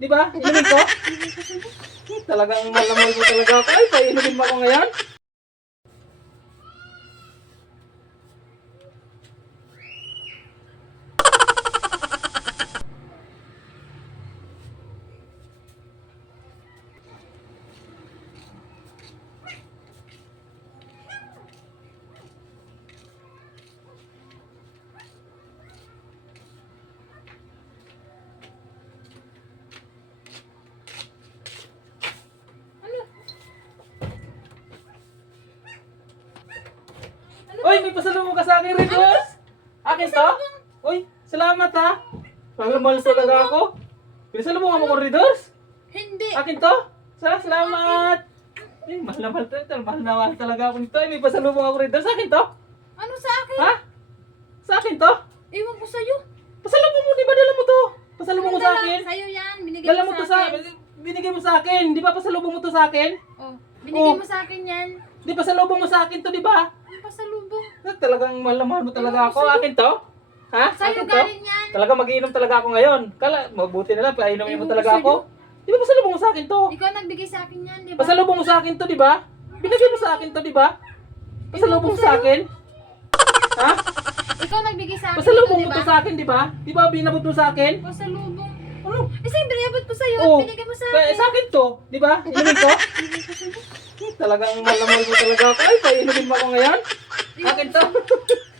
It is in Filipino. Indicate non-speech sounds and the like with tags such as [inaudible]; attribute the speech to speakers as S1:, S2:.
S1: Di ba? Inumin ko? [laughs] Talagang malamol mo talaga ako. Ay, painumin mo ako ngayon. Uy, may pasalubong ka sa akin, Riddles. Akin to? Uy, salamat ha. Malamol talaga ako. Pinasalubong mo ko, Riddles.
S2: Hindi.
S1: Akin to? Sala, salamat. Ay, mahal na mahal to. Mahal na mahal talaga ako nito. Ay, may pasalubong ako, Riddles. Akin to?
S2: Ano sa akin?
S1: Ha? Sa akin to?
S2: Ewan ko sa'yo.
S1: Pasalubong mo, di ba dala mo to? Pasalubong mo sa akin?
S2: Sa'yo yan. Binigay
S1: Dala
S2: mo
S1: mo to
S2: sa
S1: sa
S2: akin.
S1: Binigay mo sa akin. Di ba pasalubong mo to sa akin?
S2: Oh, binigay
S1: Oh.
S2: mo sa akin yan.
S1: Di pasalubong mo sa akin to, di ba?
S2: Ano pa sa lubong?
S1: Ah, Talagang mahal mo talaga
S2: Ewan
S1: ako.
S2: ko sa'yo.
S1: Akin to? Ha?
S2: Sa'yo
S1: Akin to?
S2: galing yan.
S1: Talaga magiinom talaga ako ngayon. Kala, mabuti na lang, painumin mo talaga
S2: sa'yo.
S1: ako. Di ba pasalubong mo sa akin to?
S2: Ikaw nagbigay sa akin yan, di ba?
S1: Pasalubong mo sa akin to, di ba? Binigay mo sa akin to, di ba? Pasalubong mo sa akin? Ha?
S2: Ikaw nagbigay sa akin
S1: Pasalubong mo to sa akin, di ba? Di ba binabot mo sa akin?
S2: Pasalubong.
S1: Ano?
S2: Eh, siyempre, abot ko sa'yo.
S1: Oh,
S2: Binigay mo sa
S1: eh,
S2: akin.
S1: sa akin to, di ba? Inumin ko? [laughs] Talagang malamol mo talaga ako. Ay, painumin mo ako ngayon? Akin to.